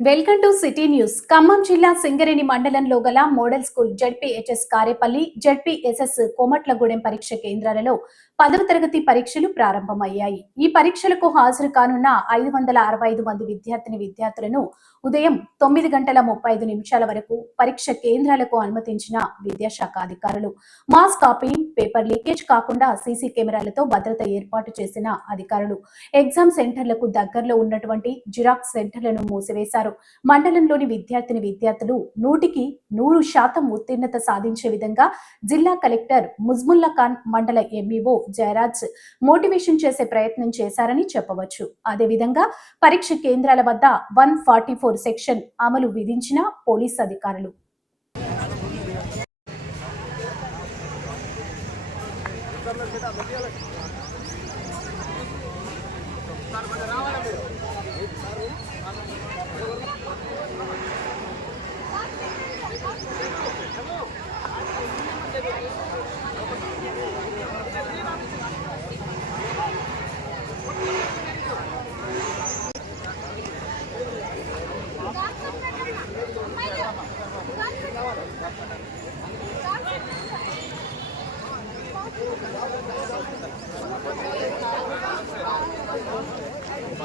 Welcome to city news. Khammam జిల్లా సింగరేణి మండలంలో గల model school ZPHS Karepalli ZPSS Komatlagudem పరీక్ష కేంద్రాలలో పదవ తరగతి పరీక్షలు ప్రారంభమయ్యాయి. ఈ పరీక్షలకు హాజరు కానున్న ఐదు వందల అరవై ఐదు మంది విద్యార్థిని విద్యార్థులను ఉదయం తొమ్మిది గంటల ముప్పై ఐదు నిమిషాల వరకు పరీక్ష కేంద్రాలకు అనుమతించిన విద్యాశాఖ అధికారులు. మాస్ కాపీయింగ్ పేపర్ లీకేజ్ కాకుండా సీసీ కెమెరాలతో భద్రత ఏర్పాటు చేసిన అధికారులు. ఎగ్జామ్ సెంటర్లకు దగ్గరలో ఉన్నటువంటి జిరాక్స్ సెంటర్లను మూసివేశారు. మండలంలోని విద్యార్థిని విద్యార్థులు నూటికి నూరు శాతం ఉత్తీర్ణత సాధించే విధంగా జిల్లా కలెక్టర్ ముజ్ముల్లా ఖాన్ మండల ఎంఈఓ జయరాజ్ మోటివేషన్ చేసే ప్రయత్నం చేశారని చెప్పవచ్చు. అదేవిధంగా పరీక్ష కేంద్రాల వద్ద వన్ ఫార్టీ ఫోర్ సెక్షన్ అమలు విధించిన పోలీస్ అధికారులు.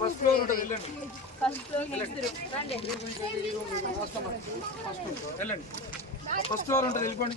ఫస్ట్ ఫ్లోర్ ఉంటుంది వెళ్ళండి. ఫస్ట్ ఫ్లోర్ వెళ్ళండి. ఫస్ట్ ఫ్లోర్ ఉంటుంది వెళ్ళిపోండి.